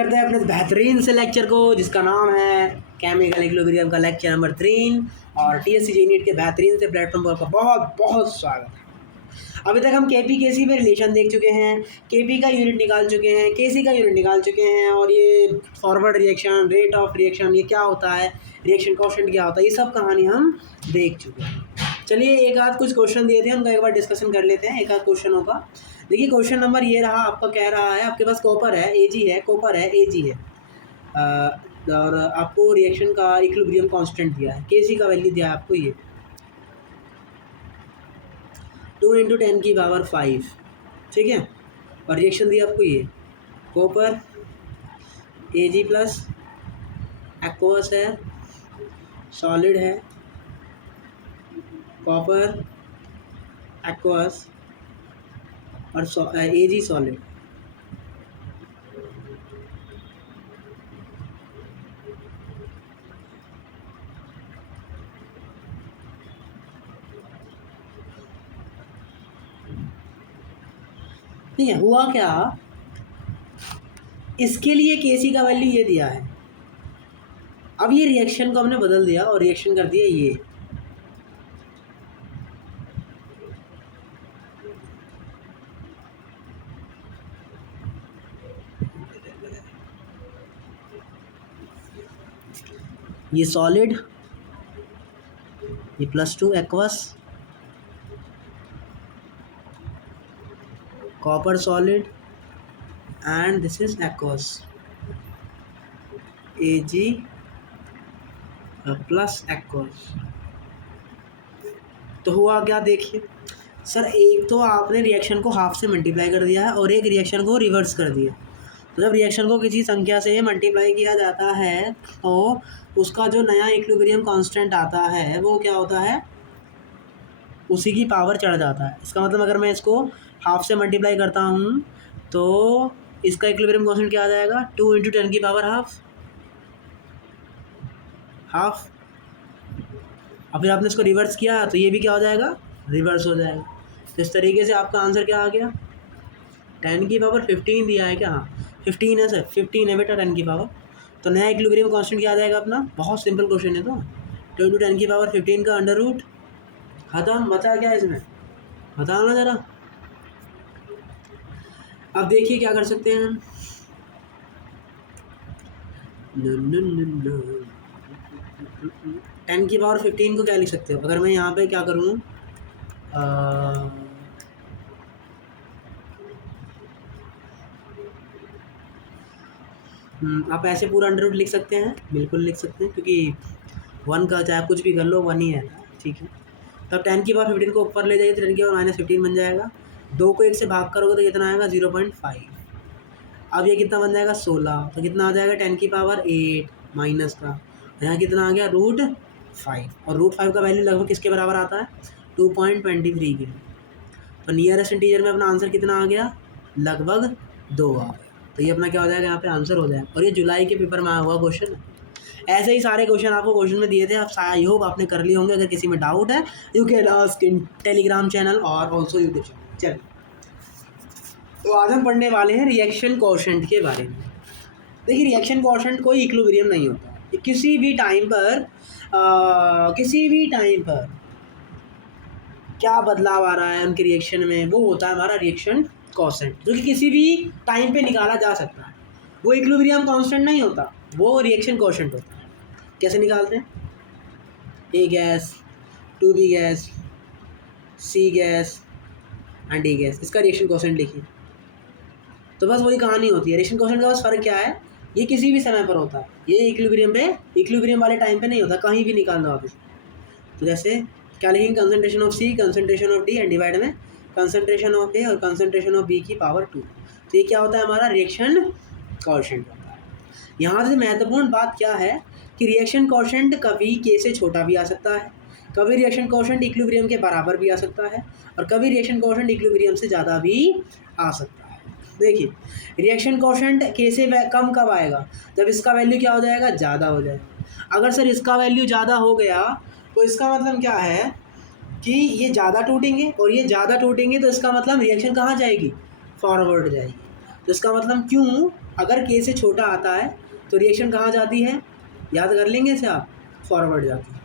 करते हैं अपने बेहतरीन से लेक्चर को जिसका नाम है केमिकल इक्विलिब्रियम का लेक्चर नंबर 3 और टीएससी जेईई नीट के बेहतरीन से प्लेटफॉर्म पर आपका बहुत बहुत स्वागत है। अभी तक हम केपी केसी में रिलेशन देख चुके हैं, केपी का यूनिट निकाल चुके हैं, केसी का यूनिट निकाल चुके हैं और ये forward reaction, rate of reaction ये क्या होता है, रिएक्शन कॉन्स्टेंट क्या होता है, ये सब कहानी हम देख चुके हैं। चलिए एक आध कुछ क्वेश्चन दिए थे उनका एक बार डिस्कशन कर लेते हैं, एक आध क्वेश्चनों का। देखिए क्वेश्चन नंबर ये रहा, आपका कह रहा है आपके पास कॉपर है, एजी है, कॉपर है, एजी है और आपको रिएक्शन का इक्विलिब्रियम कांस्टेंट दिया है, केसी का वैल्यू दिया है आपको ये 2 × 10⁵, ठीक है। और रिएक्शन दिया आपको ये कॉपर एजी प्लस एक्वस है, सॉलिड है, कॉपर एक्वस और एजी सॉलिड। ठीक है, हुआ क्या, इसके लिए केसी का वैल्यू ये दिया है। अब ये रिएक्शन को हमने बदल दिया और रिएक्शन कर दिया ये सॉलिड, ये +2 aqueous, copper solid and this is aqueous AG plus aqueous. तो हुआ क्या देखिए सर, एक तो आपने रिएक्शन को हाफ से मल्टीप्लाई कर दिया है और एक रिएक्शन को रिवर्स कर दिया। तो जब रिएक्शन को किसी संख्या से मल्टीप्लाई किया जाता है तो उसका जो नया इक्विलिब्रियम कांस्टेंट आता है वो क्या होता है, उसी की पावर चढ़ जाता है। इसका मतलब अगर मैं इसको हाफ से मल्टीप्लाई करता हूँ तो इसका इक्विलिब्रियम कांस्टेंट क्या आ जाएगा, 2 × 10⁵ हाफ। अब फिर आपने इसको रिवर्स किया तो ये भी क्या हो जाएगा, रिवर्स हो जाएगा। तो इस तरीके से आपका आंसर क्या आ गया, 10⁻15 दिया है क्या, हाँ 15 है सर, 15 है बेटा 10 तो नया इक्विलिब्रियम कांस्टेंट क्या आ जाएगा अपना, बहुत सिंपल क्वेश्चन है। तो 2 × 10⁻15 का अंडर रूट खत्म, बचा क्या इसमें, बताओ ना ज़रा। अब देखिए क्या कर सकते हैं हम, 10⁻15 को क्या लिख सकते हो, अगर मैं यहाँ पे क्या करूँ, आप ऐसे पूरा अंडर रूट लिख सकते हैं, बिल्कुल लिख सकते हैं, क्योंकि 1 का चाहे कुछ भी कर लो 1 ही है, ठीक है। तब 10⁻15 को ऊपर ले जाइए तो 10⁻−15 बन जाएगा। 2 को 1 से भाग करोगे तो कितना आएगा, 0.5। अब ये कितना बन जाएगा, 16। तो कितना आ जाएगा, 10⁸ माइनस का, यहाँ कितना आ गया, √5। और √5 का वैल्यू लगभग किसके बराबर आता है, 2.23 के। तो नियरेस्ट इंटीजर में अपना आंसर कितना आ गया, लगभग 2 आ गया। तो ये अपना क्या हो जाएगा, यहाँ पे आंसर हो जाएगा। और ये जुलाई के पेपर में आया हुआ क्वेश्चन है। ऐसे ही सारे क्वेश्चन आपको क्वेश्चन में दिए थे, आप आई होप आपने कर लिए होंगे। अगर किसी में डाउट है you can ask in Telegram channel और ऑल्सो यूट्यूब चैनल। चलिए तो आज हम पढ़ने वाले हैं रिएक्शन कोएफिशिएंट के बारे में। देखिए रिएक्शन कोएफिशिएंट कोई इक्विलिब्रियम नहीं होता, किसी भी टाइम पर क्या बदलाव आ रहा है उनके रिएक्शन में, वो होता है हमारा रिएक्शन कोएफिशिएंट, जो कि किसी भी टाइम पे निकाला जा सकता है। वो इक्विलिब्रियम कांस्टेंट नहीं होता, वो रिएक्शन कोएफिशिएंट होता है। कैसे निकालते हैं, A gas, 2b gas, C gas and D gas, इसका रिएक्शन कोएफिशिएंट लिखिए। तो बस वही कहानी होती है। रिएक्शन कोएफिशिएंट का बस फ़र्क क्या है, ये किसी भी समय पर होता है, ये इक्विलिब्रियम वाले टाइम पे नहीं होता, कहीं भी निकाल दो आप इसे। तो जैसे क्या लिखेंगे, concentration of C, concentration of D and divide में कंसंट्रेशन ऑफ ए और कंसंट्रेशन ऑफ बी की पावर 2। तो ये क्या होता है, हमारा रिएक्शन कोएफिशिएंट होता है। यहाँ से महत्वपूर्ण बात क्या है कि रिएक्शन कोएफिशिएंट कभी के से छोटा भी आ सकता है, कभी रिएक्शन कोएफिशिएंट इक्विलिब्रियम के बराबर भी आ सकता है और कभी रिएक्शन कोएफिशिएंट इक्विलिब्रियम से ज़्यादा भी आ सकता है। देखिए रिएक्शन कोएफिशिएंट के से कम कब आएगा, जब इसका वैल्यू क्या हो जाएगा, ज़्यादा हो जाएगा। अगर सर इसका वैल्यू ज़्यादा हो गया तो इसका मतलब क्या है कि ये ज़्यादा टूटेंगे और ये ज़्यादा टूटेंगे, तो इसका मतलब रिएक्शन कहाँ जाएगी, फॉरवर्ड जाएगी। तो इसका मतलब क्यों, अगर के से छोटा आता है तो रिएक्शन कहाँ जाती है, याद कर लेंगे इसे आप, फॉरवर्ड जाती है।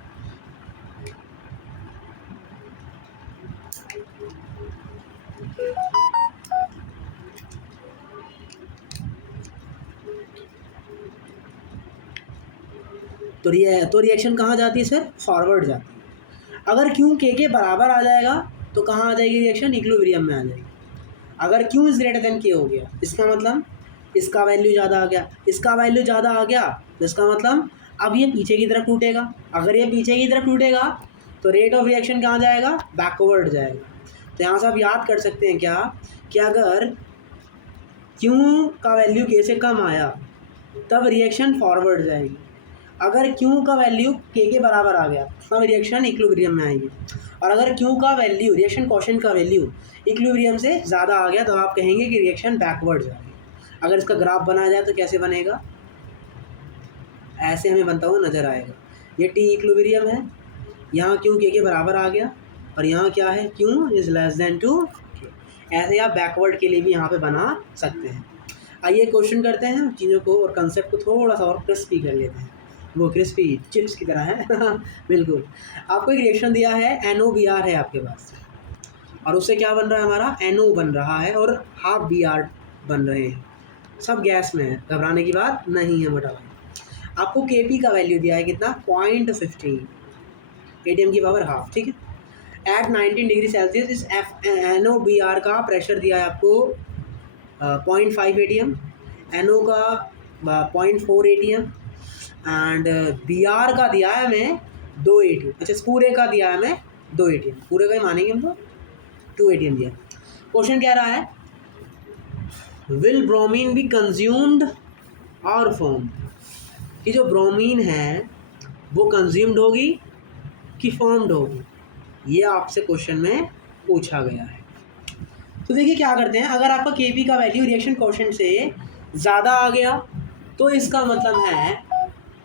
तो रिएक्शन कहाँ जाती है सर, फॉरवर्ड जाती है। अगर क्यू के बराबर आ जाएगा तो कहाँ आ जाएगी रिएक्शन, इक्विलिब्रियम में आ जाएगी। अगर क्यू इज ग्रेटर देन के हो गया, इसका मतलब इसका वैल्यू ज़्यादा आ गया, इसका वैल्यू ज़्यादा आ गया, तो इसका मतलब अब ये पीछे की तरफ टूटेगा। अगर ये पीछे की तरफ टूटेगा तो रेट ऑफ रिएक्शन कहाँ जाएगा, बैकवर्ड जाएगा। तो यहाँ से आप याद कर सकते हैं क्या कि अगर क्यू का वैल्यू के से कम आया तब रिएक्शन फॉरवर्ड जाएगी। अगर क्यू का वैल्यू के बराबर आ गया तब रिएक्शन इक्विलिब्रियम में आएगी। और अगर क्यू का वैल्यू, रिएक्शन कोएफिशिएंट का वैल्यू इक्विलिब्रियम से ज़्यादा आ गया तो आप कहेंगे कि रिएक्शन बैकवर्ड जाएगी। अगर इसका ग्राफ बनाया जाए तो कैसे बनेगा, ऐसे हमें बनता हुआ नज़र आएगा। ये टी इक्विलिब्रियम है, यहाँ क्यू के बराबर आ गया और यहाँ क्या है, Q is less than two. ऐसे आप बैकवर्ड के लिए भी यहाँ पे बना सकते हैं। आइए क्वेश्चन करते हैं चीज़ों को और कंसेप्ट को थोड़ा सा और क्रिस्पी कर लेते हैं, वो क्रिस्पी चिप्स की तरह है बिल्कुल। आपको एक रिएक्शन दिया है, NOBr है आपके पास, और उससे क्या बन रहा है, हमारा NO बन रहा है और हाफ Br बन रहे हैं। सब गैस में है, घबराने की बात नहीं है मोटा भाई। आपको Kp का वैल्यू दिया है कितना, 0.15 ATM की पावर हाफ, ठीक है। एट 19 डिग्री सेल्सियस इस NOBr का प्रेशर दिया है आपको 0.5 ATM, NO का 0.4 ATM एंड Br का दिया है हमें 2 ATM। अच्छा, पूरे का दिया है हमें 2 ATM, पूरे का ही मानेंगे हम तो, 2 ATM दिया। क्वेश्चन कह रहा है विल ब्रोमीन बी कंज्यूम्ड और फॉर्म, कि जो ब्रोमीन है वो कंज्यूम्ड होगी कि फॉर्म्ड होगी, ये आपसे क्वेश्चन में पूछा गया है। तो देखिए क्या करते हैं, अगर आपका Kp का वैल्यू रिएक्शन कोएफिशिएंट से ज़्यादा आ गया तो इसका मतलब है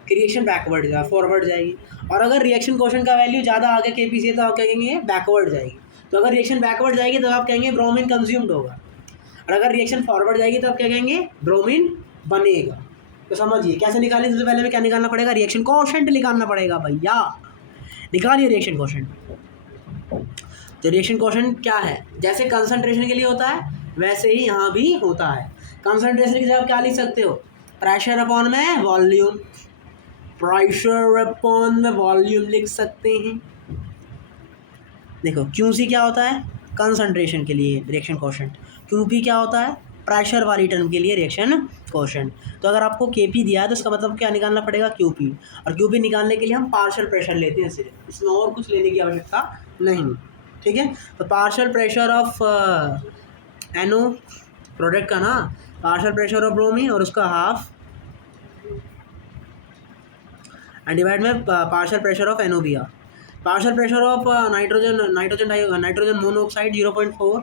कि रिएक्शन बैकवर्ड जा फॉरवर्ड जाएगी। और अगर रिएक्शन कोएफिशिएंट का वैल्यू ज़्यादा आ गया Kp से तो आप कहेंगे बैकवर्ड जाएगी। तो अगर रिएक्शन बैकवर्ड जाएगी तो आप कहेंगे ब्रोमीन कंज्यूम्ड होगा, और अगर रिएक्शन फॉरवर्ड जाएगी तो आप क्या कहेंगे, ब्रोमीन बनेगा। तो समझिए कैसे निकालें, सबसे पहले में क्या निकालना पड़ेगा, रिएक्शन कोएफिशिएंट निकालना पड़ेगा भैया। निकालिए रिएक्शन कोएफिशिएंट। तो रिएक्शन कोएफिशिएंट क्या है, जैसे कंसंट्रेशन के लिए होता है वैसे ही यहाँ भी होता है। कंसंट्रेशन की जगह क्या लिख सकते हो, प्रेशर अपॉन में वॉल्यूम, प्रेशर अपॉन में वॉल्यूम लिख सकते हैं। देखो QC क्या होता है, कंसंट्रेशन के लिए रिएक्शन कोएफिशिएंट, QP क्या होता है, प्रेशर वाली टर्म के लिए रिएक्शन कोएफिशिएंट। तो अगर आपको Kp दिया है तो इसका मतलब क्या निकालना पड़ेगा, QP। और QP निकालने के लिए हम पार्शियल प्रेशर लेते हैं सिर्फ, इसमें और कुछ लेने की आवश्यकता नहीं, ठीक है। तो partial pressure of NO product का ना, पार्शियल प्रेशर ऑफ ब्रोमीन और उसका हाफ एंड डिवाइड में partial pressure of NOBr। Partial pressure of nitrogen monoxide 0.4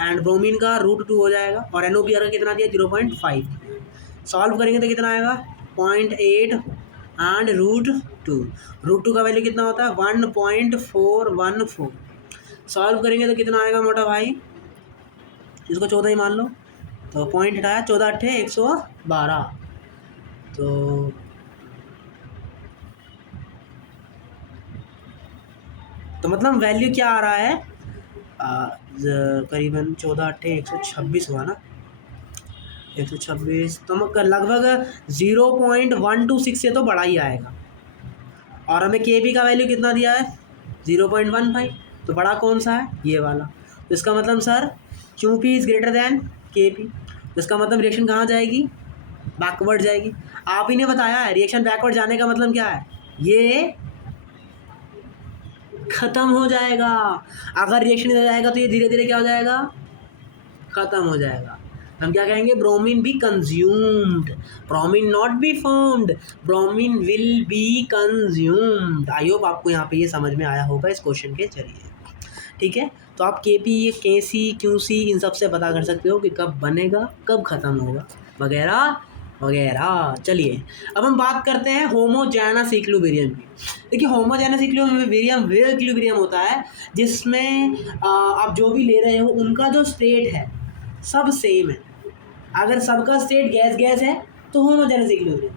and bromine का √2 हो जाएगा, और NOBr का कितना दिया 0.5। सॉल्व करेंगे तो कितना आएगा 0.8 एंड √2 का वैल्यू कितना होता है 1.414। सॉल्व करेंगे तो कितना आएगा मोटा भाई, इसको 14 ही मान लो, तो पॉइंट हटाया, 14 × 8 = 112। तो मतलब वैल्यू क्या आ रहा है, करीबन 14 × 8 = 126 हुआ ना, 126, तो लगभग 0.126 से तो बड़ा ही आएगा। और हमें Kp का वैल्यू कितना दिया है 0.15, तो बड़ा कौन सा है, ये वाला। तो इसका मतलब sir QP is greater than Kp, तो इसका मतलब रिएक्शन कहाँ जाएगी, बैकवर्ड जाएगी। आप ही ने बताया है रिएक्शन बैकवर्ड जाने का मतलब क्या है, ये ख़त्म हो जाएगा। अगर रिएक्शन इधर जाएगा तो ये धीरे धीरे क्या हो जाएगा, ख़त्म हो जाएगा। हम क्या कहेंगे, bromine be consumed, bromine not be formed, bromine will be consumed. I hope आपको यहाँ पे ये समझ में आया होगा इस क्वेश्चन के जरिए, ठीक है। तो आप Kp, Kc, QC इन सब से पता कर सकते हो कि कब बनेगा, कब ख़त्म होगा, वगैरह वगैरह। चलिए अब हम बात करते हैं होमोजेनस इक्विलिब्रियम की। देखिए होमोजेनस इक्विलिब्रियम वे इक्विलिब्रियम होता है जिसमें आप जो भी ले रहे हो उनका जो स्टेट है सब सेम है, अगर सबका स्टेट गैस गैस है तो होमोजेनस इक्विलिब्रियम,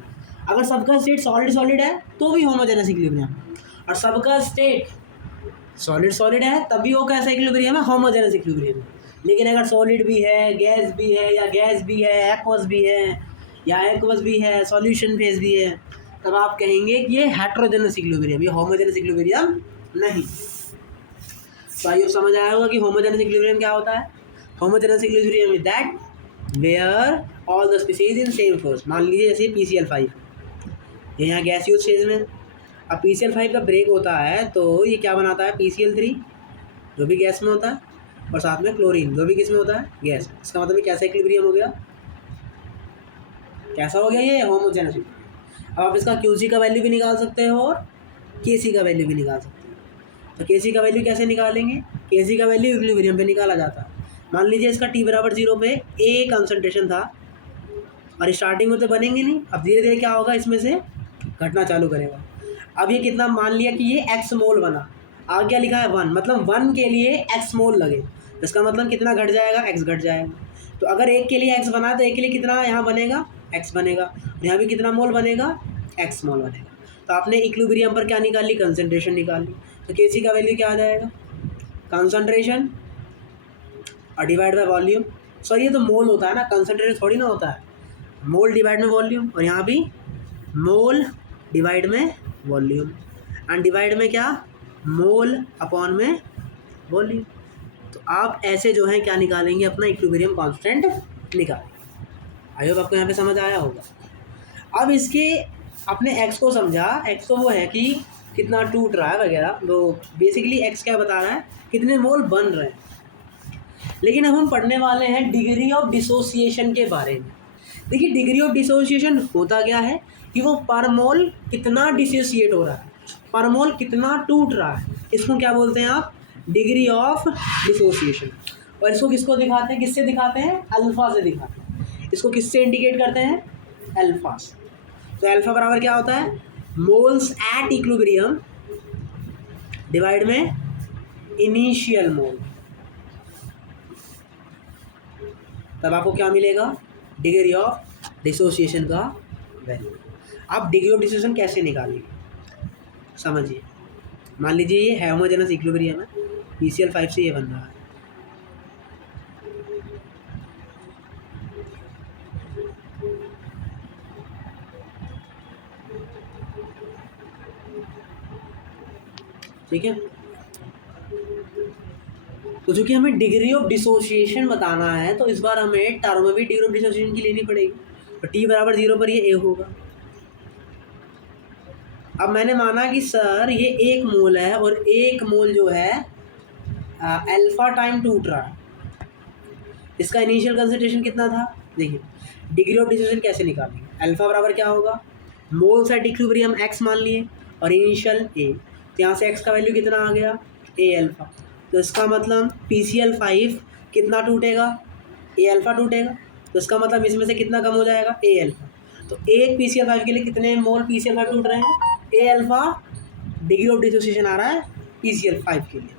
अगर सबका स्टेट सॉलिड सॉलिड है तो भी होमोजेनस इक्विलिब्रियम, और सबका स्टेट सॉलिड सॉलिड है तब भी वो कैसा इक्विलिब्रियम है, होमोजेनस इक्विलिब्रियम। लेकिन अगर सॉलिड भी है, गैस भी है, या गैस भी है, एक्वस भी है, या एक्वस भी है, सॉल्यूशन फेज भी है, तब आप कहेंगे कि ये हेट्रोजेनस इक्विलिब्रियम, ये होमोजेनस इक्विलिब्रियम नहीं। तो आइए समझ आया होगा कि होमोजेनस इक्विलिब्रियम क्या होता है। Homogeneous equilibrium is that where all the species in same force. मान लीजिए जैसे PCl5 ये यहाँ गैसियस फेज में, अब PCl5 का ब्रेक होता है तो ये क्या बनाता है, PCl3 जो भी गैस में होता है, और साथ में क्लोरीन जो भी किस में होता है, गैस। इसका मतलब ये कैसा इक्विलिब्रियम हो गया, कैसा हो गया, ये होमोजेनस। अब आप इसका QC का वैल्यू भी निकाल सकते हो और KC का वैल्यू भी निकाल सकते हो। तो KC का वैल्यू कैसे निकालेंगे, KC का वैल्यू इक्विलिब्रियम पे निकाला जाता है। मान लीजिए इसका T=0 पे A कंसंट्रेशन था, और स्टार्टिंग में तो बनेंगे नहीं, अब धीरे धीरे क्या होगा, इसमें से घटना चालू करेगा। अब ये कितना, मान लिया कि ये x मोल बना, आगे क्या लिखा है 1, मतलब 1 के लिए x मोल लगे, इसका मतलब कितना घट जाएगा, x घट जाएगा। तो अगर एक के लिए x बना तो एक के लिए कितना यहाँ बनेगा, x बनेगा, और यहाँ भी कितना मोल बनेगा, x मोल बनेगा। तो आपने इक्विलिब्रियम पर क्या निकाल ली, कंसंट्रेशन निकाल ली। तो KC का वैल्यू क्या आ जाएगा, कंसंट्रेशन और डिवाइड बाय वॉल्यूम। सॉरी ये तो मोल होता है ना, कंसंट्रेशन थोड़ी ना होता है, मोल डिवाइड में वॉल्यूम, और यहाँ भी मोल डिवाइड में वॉल्यूम, एंड डिवाइड में क्या, मोल अपॉन में वॉल्यूम। तो आप ऐसे जो है क्या निकालेंगे, अपना इक्विलिब्रियम कांस्टेंट निकालेंगे। आई होप आपको यहाँ पे समझ आया होगा। अब इसके अपने x को समझा, x तो वो है कि कितना टूट रहा है वगैरह, तो बेसिकली x क्या बता रहा है, कितने मोल बन रहे हैं। लेकिन अब हम पढ़ने वाले हैं डिग्री ऑफ डिसोसिएशन के बारे में। देखिए डिग्री ऑफ डिसोसिएशन होता क्या है कि वो पर मोल कितना डिसोसिएट हो रहा है, पर मोल कितना टूट रहा है, इसको क्या बोलते हैं आप, डिग्री ऑफ डिसोसिएशन। और इसको किसको दिखाते हैं, किससे दिखाते हैं, अल्फा से दिखाते हैं। इसको किससे इंडिकेट करते हैं, अल्फा से। तो अल्फा बराबर क्या होता है, मोल्स एट इक्विलिब्रियम डिवाइड में इनिशियल मोल। तब आपको क्या मिलेगा, डिग्री ऑफ डिसोसिएशन का वैल्यू। आप डिग्री ऑफ डिसोसिएशन कैसे निकालेंगे, समझिए। मान लीजिए ये होमोजेनस इक्विलिब्रियम है, PCl5 से ये बन रहा है, ठीक है। तो चूंकि हमें डिग्री ऑफ डिसोसिएशन बताना है तो इस बार हमें टर्म भी डिग्री ऑफ डिसोसिएशन की लेनी पड़ेगी। तो T=0 पर ये A होगा। अब मैंने माना कि सर ये 1 मोल है और 1 मोल जो है अल्फा टाइम टूट रहा है, इसका इनिशियल कंसंट्रेशन कितना था। देखिए डिग्री ऑफ डिसोसिएशन कैसे निकालेंगे, अल्फा बराबर क्या होगा, मोल्स एट इक्विलिब्रियम x मान लिए और इनिशियल A, तो यहाँ से x का वैल्यू कितना आ गया, A अल्फा। तो इसका मतलब PCl5 कितना टूटेगा, A अल्फा टूटेगा, तो इसका मतलब इसमें से कितना कम हो जाएगा, A अल्फा। तो एक PCl5 के लिए कितने मोल PCl5 टूट रहे हैं, A alpha. Degree of dissociation आ रहा है PCl5 के लिए।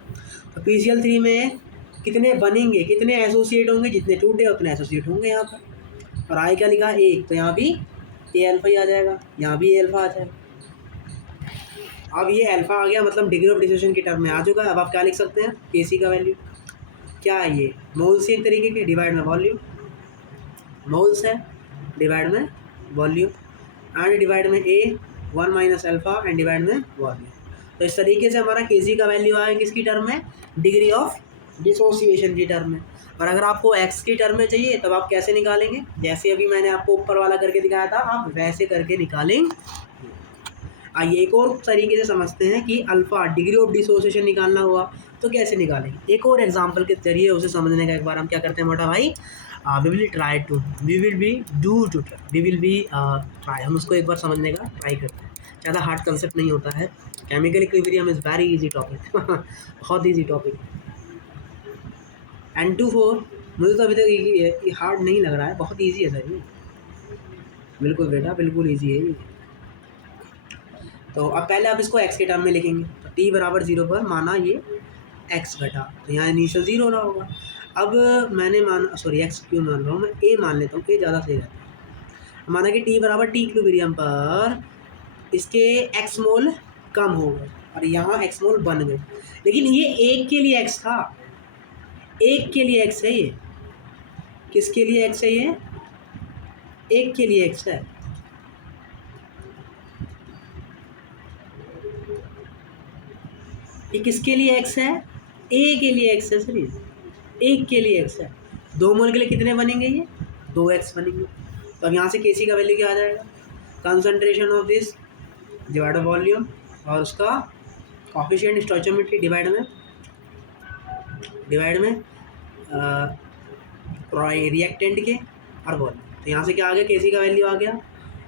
तो PCl3 में कितने बनेंगे, कितने एसोसिएट होंगे, जितने टूटे उतने एसोसिएट होंगे यहाँ पर। और आई क्या लिखा, 1, तो यहाँ भी A अल्फा ही आ जाएगा, यहाँ भी A अल्फा आ जाएगा। अब ये अल्फा आ गया, मतलब डिग्री ऑफ डिसोसिएशन की टर्म में आ चुका है। अब आप क्या लिख सकते हैं, KC का वैल्यू क्या है, ये मोल्स एक तरीके के, डिवाइड में वॉल्यूम, मोल्स है डिवाइड में वॉल्यूम, एंड डिवाइड में A 1 minus alpha and divide में वॉल्यूम। तो इस तरीके से हमारा KC का वैल्यू आएगा किसकी टर्म में, डिग्री ऑफ डिसोसिएशन की टर्म में। और अगर आपको x की टर्म में चाहिए तब आप कैसे निकालेंगे, जैसे अभी मैंने आपको ऊपर वाला करके दिखाया था, आप वैसे करके निकालेंगे। आइए एक और तरीके से समझते हैं कि अल्फा डिग्री ऑफ डिसोसिएशन निकालना हुआ तो कैसे निकालेंगे। एक और एग्जांपल के जरिए उसे समझने का एक बार हम क्या करते हैं मोटा भाई, वी विल ट्राई, हम उसको एक बार समझने का ट्राई करते हैं। ज़्यादा हार्ड कंसेप्ट नहीं होता है, chemical equilibrium is very easy topic बहुत ईजी टॉपिक। N2 4 मुझे तो अभी तक ये हार्ड नहीं लग रहा है, बहुत ईजी है सर ये, बिल्कुल बेटा बिल्कुल ईजी है ये। तो अब पहले आप इसको x के टर्म में लिखेंगे। तो T=0 पर माना ये x घटा, तो यहाँ इनिशियल 0 रहा होगा। अब मैंने सॉरी एक्स क्यों मान रहा हूँ मैं, ए मान लेता हूँ, ए ज़्यादा सही रहता है। माना कि टी बराबर टी इक्विलिब्रियम पर इसके एक्स मोल कम हो गए और यहाँ एक्स मोल बन गए, लेकिन ये एक के लिए एक्स था, एक के लिए एक्स है ये, किसके लिए एक्स है ये, एक के लिए एक्स है। ये किसके लिए एक्स है, ए के लिए एक्स है सर, ये एक के लिए एक्स है। दो मोल के लिए कितने बनेंगे, ये 2x बनेंगे। तो अब यहाँ से केसी का वैल्यू क्या आ जाएगा, concentration of this divide volume और उसका कॉफिशिएंट स्टोइचियोमेट्री डिवाइड में रिएक्टेंट के और वॉल्यूम। तो यहाँ से क्या आ गया, केसी का वैल्यू आ गया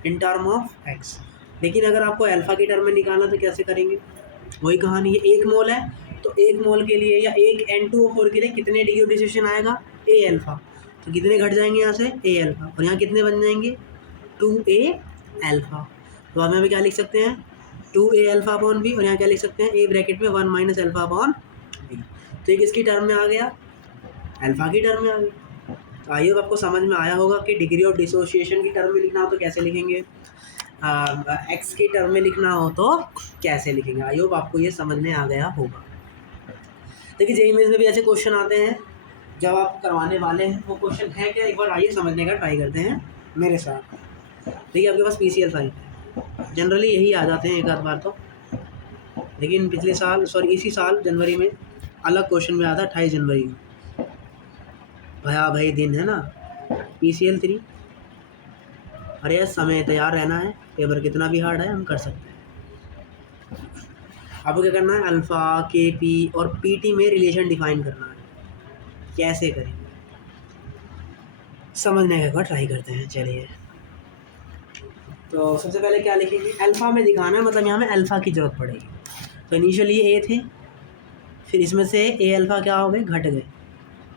इन टर्म ऑफ एक्स। लेकिन अगर आपको अल्फ़ा की टर्म में निकालना तो कैसे करेंगे, वही कहानी है, एक मोल है तो एक मोल के लिए या एक N2O4 के लिए कितने डिग्री ऑफ डिस्ट्रीब्यूशन आएगा, ए अल्फ़ा। तो कितने घट जाएंगे यहाँ से, ए अल्फ़ा, और यहाँ कितने बन जाएंगे 2a अल्फ़ा। तो हम यहाँ पे क्या लिख सकते हैं, 2a अल्फ़ा अपॉन बी, और यहाँ क्या लिख सकते हैं, ए ब्रैकेट में 1 माइनस अल्फ़ा अपॉन बी। तो ये किसकी टर्म में आ गया, अल्फ़ा की टर्म में आ गया। तो आई होप आपको समझ में आया होगा कि डिग्री ऑफ डिसोसिएशन की टर्म में लिखना हो तो कैसे लिखेंगे, एक्स की टर्म में लिखना हो तो कैसे लिखेंगे। आई होप आपको ये समझ में आ गया होगा। देखिए जेईई मेंस में भी ऐसे क्वेश्चन आते हैं जब आप करवाने वाले हैं, वो क्वेश्चन है क्या, एक बार आइए समझने का ट्राई करते हैं मेरे साथ। देखिए आपके पास PCL 5 है, जनरली यही आ जाते हैं एक आध बार तो, लेकिन पिछले साल इसी साल जनवरी में अलग क्वेश्चन में आता है, 28 जनवरी को, भाई दिन है ना, PCL 3। अरे यार समय तैयार रहना है, पेपर कितना भी हार्ड है हम कर सकते हैं। आपको क्या करना है, अल्फ़ा KP और PT में रिलेशन डिफाइन करना है, कैसे करें समझने का एक बार ट्राई करते हैं। चलिए तो सबसे पहले क्या लिखेंगे, अल्फ़ा में दिखाना है, मतलब यहाँ में अल्फ़ा की ज़रूरत पड़ेगी। तो इनिशियली ये ए थे, फिर इसमें से ए अल्फ़ा क्या हो गए, घट गए,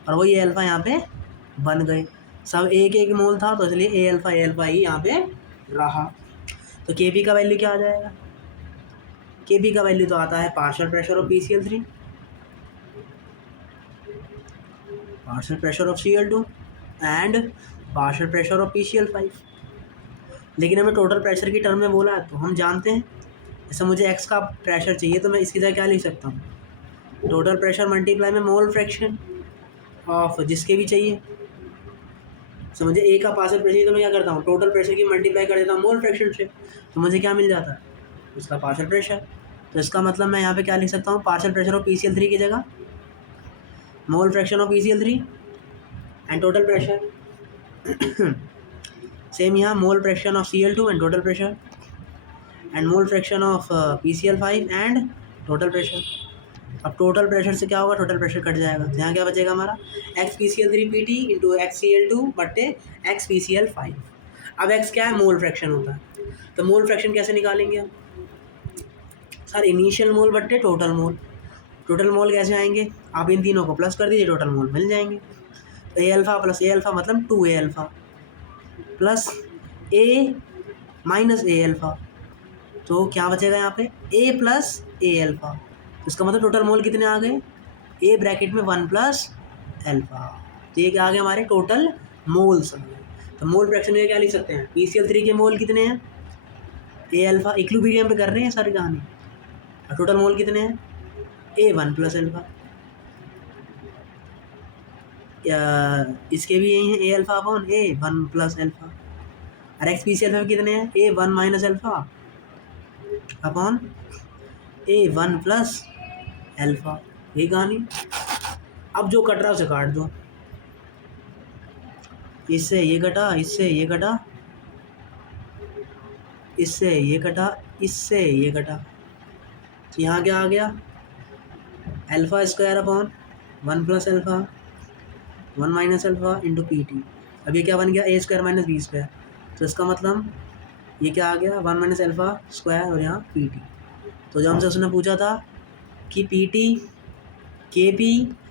और वो ए अल्फ़ा यहाँ पे बन गए। सब एक एक मोल था तो इसलिए ए अल्फ़ा ही यहाँ पे रहा। तो KP का वैल्यू क्या आ जाएगा, KP का वैल्यू तो आता है partial pressure of PCl 3, partial pressure of Cl 2 and partial pressure of PCl 5। लेकिन हमें टोटल प्रेशर की टर्म में बोला है तो हम जानते हैं, जैसे मुझे एक्स का प्रेशर चाहिए तो मैं इसकी जगह क्या लिख सकता हूँ, टोटल प्रेशर मल्टीप्लाई में मोल फ्रैक्शन ऑफ जिसके भी चाहिए। तो मुझे ए का पार्शियल प्रेशर चाहिए तो मैं क्या करता हूँ, टोटल प्रेशर की मल्टीप्लाई कर देता हूँ मोल फ्रैक्शन से, तो मुझे क्या मिल जाता है, उसका पार्शियल प्रेशर। तो इसका मतलब मैं यहाँ पे क्या लिख सकता हूँ, पार्शियल प्रेशर ऑफ PCl 3 की जगह mole fraction of PCl 3 and total pressure. Same यहाँ mole fraction of Cl 2 and total pressure and mole fraction of PCl 5 and total pressure. अब टोटल प्रेशर से क्या होगा, टोटल प्रेशर कट जाएगा, तो यहाँ क्या बचेगा हमारा, x PCl 3 PT into x Cl 2 बटे एक्स PCl 5। अब एक्स क्या है, मोल फ्रैक्शन होता है, तो मोल फ्रैक्शन कैसे निकालेंगे हम सर, इनिशियल मोल बटे टोटल मोल। टोटल मोल कैसे आएंगे, आप इन तीनों को प्लस कर दीजिए, टोटल मोल मिल जाएंगे। तो ए अल्फ़ा प्लस ए अल्फ़ा मतलब 2a अल्फ़ा प्लस ए माइनस ए अल्फ़ा, तो क्या बचेगा यहाँ पे, ए प्लस ए अल्फ़ा। तो इसका मतलब टोटल मोल कितने आ गए, ए ब्रैकेट में 1 प्लस अल्फ़ा। तो ये क्या आ गया, हमारे टोटल मोल्स आ गए। तो मोल फ्रैक्शन में क्या लिख सकते हैं, PCl 3 के मोल कितने हैं, ए अल्फ़ा, इक्विलिब्रियम पे कर रहे हैं सारी कहानी, और टोटल मोल कितने हैं, A1 प्लस अल्फ़ा। इसके भी यही है, A alpha upon A1 plus alpha. और एक्स PCl में कितने हैं, A1 minus alpha upon A1 plus alpha. यही कहानी। अब जो कट रहा है उसे काट दो, इससे ये कटा, इससे ये कटा, इससे ये कटा, इससे ये कटा, तो यहाँ क्या आ गया, alpha square upon 1 plus alpha 1 minus alpha into PT। अब ये क्या बन गया, ए स्क्वायर माइनस बी स्क्वायर। तो इसका मतलब ये क्या आ गया, 1 माइनस अल्फ़ा स्क्वायर और यहाँ PT। तो जब हमसे उसने पूछा था कि PT KP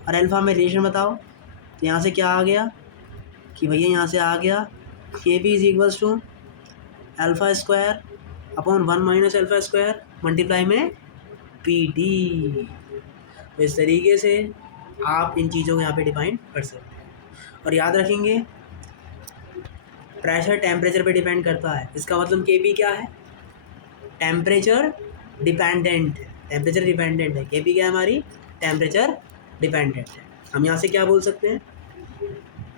और अल्फ़ा में रिलेशन बताओ, तो यहाँ से क्या आ गया कि भैया यहाँ से आ गया KP is equals to alpha square upon 1 minus alpha square multiply में PT। तो इस तरीके से आप इन चीज़ों को यहाँ पे डिफाइन कर सकते हैं। और याद रखेंगे प्रेशर टेम्परेचर पे डिपेंड करता है, इसका मतलब के क्या है, टेम्परेचर डिपेंडेंट है, टेम्परेचर डिपेंडेंट है। के क्या है हमारी, टेम्परेचर डिपेंडेंट है। हम यहाँ से क्या बोल सकते हैं,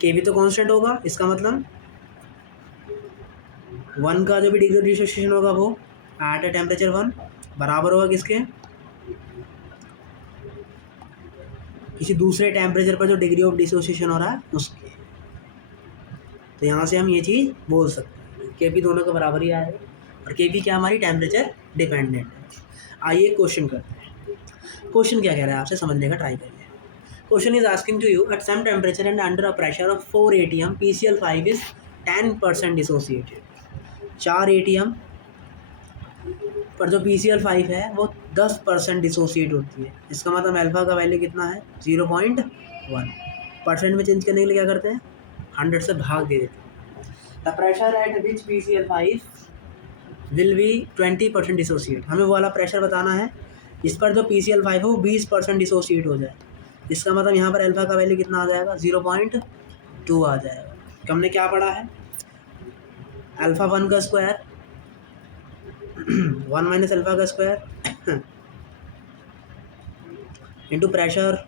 के तो कांस्टेंट होगा, इसका मतलब 1 का जो भी डिग्री ऑफ डिसोसिएशन होगा वो एट ए टेम्परेचर 1 बराबर होगा किसके, किसी दूसरे टेम्परेचर पर जो डिग्री ऑफ डिसोसिएशन हो रहा है उसके। तो यहाँ से हम ये चीज़ बोल सकते हैं के दोनों के बराबर ही आएगा, और के क्या हमारी टेम्परेचर डिपेंडेंट है। आइए क्वेश्चन करते हैं, क्वेश्चन क्या कह रहा है आपसे समझने का ट्राई करिए। Question is asking to you at some temperature and under a pressure of 4 ATM PCl5 is 10% dissociated. 4 ATM पर जो PCl5 है वो 10% डिसोसिएट होती है। इसका मतलब अल्फा का वैल्यू कितना है, 0.1। परसेंट में चेंज करने के लिए क्या करते हैं, 100 से भाग दे देते हैं। The pressure at which PCl5 will be 20% dissociate. हमें वो वाला प्रेशर बताना है इस पर जो PCl5 है वो 20% डिसोसिएट हो जाए। इसका मतलब यहाँ पर अल्फा का वैल्यू कितना आ जाएगा, 0.2 आ जाएगा। तो हमने क्या पढ़ा है, अल्फा 1 का स्क्वायर 1 माइनस अल्फा का square into pressure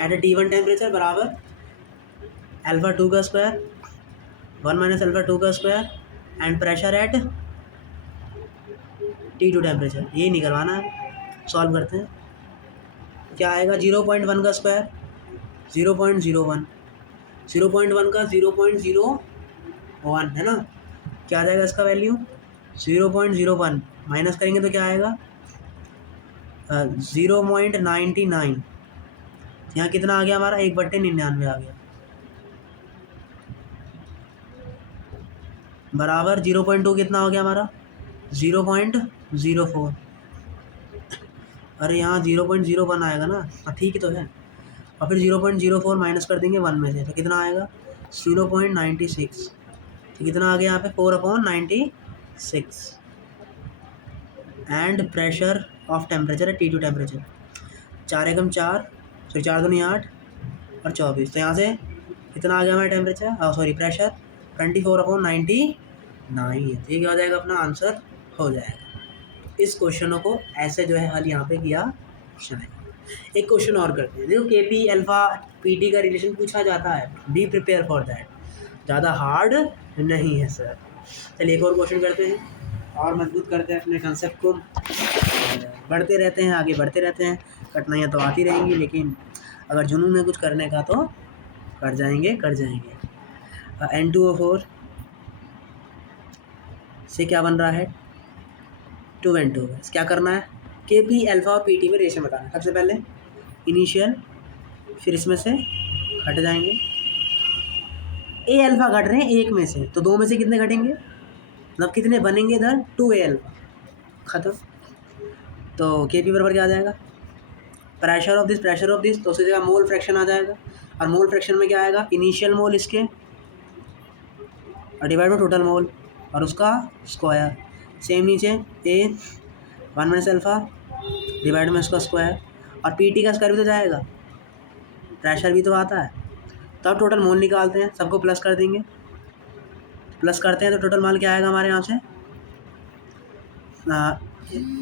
at A T1 temperature बराबर अल्फा 2 का स्क्वायर 1 माइनस अल्फा 2 का square and pressure at T2 temperature. ये निकलवाना है, सॉल्व करते हैं। क्या आएगा, 0.1 का स्क्वायर 0.01, 0.1 का 0.01 है ना, क्या आ जाएगा इसका वैल्यू 0.01, माइनस करेंगे तो क्या आएगा 0.99। यहाँ कितना आ गया हमारा, 1/99 आ गया, बराबर 0.2 कितना हो गया हमारा 0.04। अरे यहाँ 0.01 आएगा ना, ठीक ही तो है। और फिर 0.04 माइनस कर देंगे 1 में से तो कितना आएगा 0.96। तो कितना आ गया यहाँ पे 4/96। एंड प्रेशर ऑफ टेम्परेचर है T2 टेम्परेचर, 4 एकम 4, सॉरी 4 दूनी 8 और 24। तो यहाँ से कितना आ गया हमारा टेम्परेचर, सॉरी प्रेशर 24/99। तो ये क्या हो जाएगा, अपना आंसर हो जाएगा। इस क्वेश्चनों को ऐसे जो है हल यहाँ पे किया जाएगा। एक क्वेश्चन और करते हैं, देखो KP अल्फा PT का रिलेशन पूछा जाता है, बी प्रिपेयर फॉर दैट। ज़्यादा हार्ड नहीं है सर। चलिए एक और क्वेश्चन करते हैं और मजबूत करते हैं अपने कंसेप्ट को। बढ़ते रहते हैं, आगे बढ़ते रहते हैं, कठिनाइयाँ तो आती रहेंगी, लेकिन अगर जुनून है कुछ करने का तो कर जाएंगे। N2O4 से क्या बन रहा है, 2N2। क्या करना है, KP अल्फा और PT में रिलेशन बताना है। सबसे पहले इनिशियल, फिर इसमें से घट जाएंगे। A अल्फा घट रहे हैं एक में से, तो 2 में से कितने घटेंगे, मतलब कितने बनेंगे इधर, 2A अल्फा, ख़त्म। तो KP बराबर क्या आ जाएगा, प्रेशर ऑफ दिस, तो उसकी जगह मोल फ्रैक्शन आ जाएगा। और मोल फ्रैक्शन में क्या आएगा, इनिशियल मोल इसके और डिवाइड में टोटल मोल और उसका स्क्वायर। सेम नीचे A 1 माइनस अल्फा डिवाइड में उसका स्क्वायर, और PT का स्क्वायर भी तो जाएगा, प्रेशर भी तो आता है। तो अब टोटल मोल निकालते हैं, सबको प्लस कर देंगे, प्लस करते हैं तो टोटल माल क्या आएगा हमारे यहाँ से,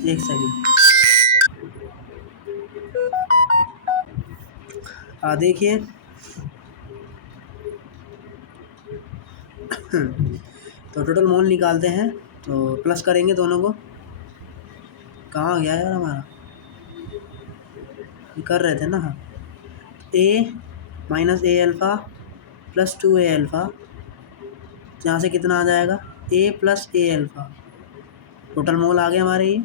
एक सेकेंड देखिए तो टोटल मोल निकालते हैं तो प्लस करेंगे दोनों को, कहाँ गया यार हमारा, कर रहे थे ना, A minus A alpha plus 2A alpha, यहाँ से कितना आ जाएगा A plus A alpha, total mole आ गया हमारे ये।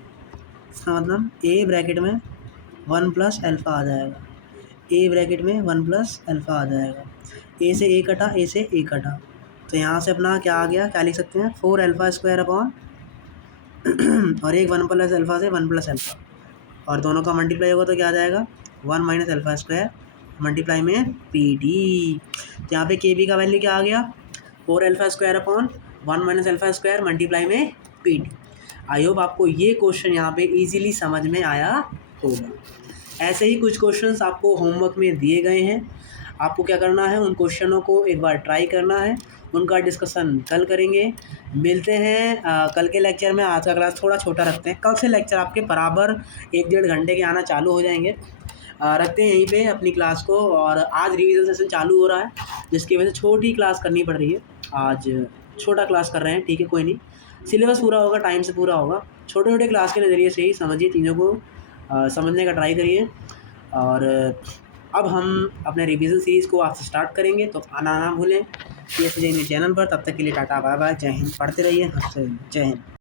इसका मतलब A ब्रैकेट में 1 प्लस अल्फ़ा आ जाएगा, A ब्रैकेट में 1 प्लस अल्फ़ा आ जाएगा। A से A कटा, A से A कटा, तो यहाँ से अपना क्या आ गया, क्या लिख सकते हैं, 4 अल्फ़ा स्क्वायर अपॉन और एक 1 प्लस अल्फ़ा से 1 प्लस अल्फ़ा, और दोनों का मल्टीप्लाई होगा तो क्या आ जाएगा 1 माइनस अल्फ़ा स्क्वायर मल्टीप्लाई में PD। तो यहाँ पे KB का वैल्यू क्या आ गया, 4 alpha square upon 1 minus alpha square multiply में PD। आई होप आपको ये क्वेश्चन यहाँ पे इजीली समझ में आया होगा। ऐसे ही कुछ क्वेश्चंस आपको होमवर्क में दिए गए हैं। आपको क्या करना है, उन क्वेश्चनों को एक बार ट्राई करना है, उनका डिस्कशन कल करेंगे। मिलते हैं कल के लेक्चर में। आज का क्लास थोड़ा छोटा रखते हैं, कल से लेक्चर आपके बराबर 1 डेढ़ घंटे के आना चालू हो जाएंगे। रखते हैं यहीं पे अपनी क्लास को। और आज रिवीजन सेशन चालू हो रहा है, जिसकी वजह से छोटी क्लास करनी पड़ रही है। आज छोटा क्लास कर रहे हैं, ठीक है, कोई नहीं, सिलेबस पूरा होगा, टाइम से पूरा होगा। छोटे छोटे क्लास के नज़रिए से ही समझिए चीज़ों को, समझने का ट्राई करिए। और अब हम अपने रिवीजन सीरीज़ को आपसे स्टार्ट करेंगे, तो आना ना भूलें PSC चैनल पर। तब तक के लिए टाटा बाय बाय, जय हिंद। पढ़ते रहिए, हंसते रहिए, जय हिंद।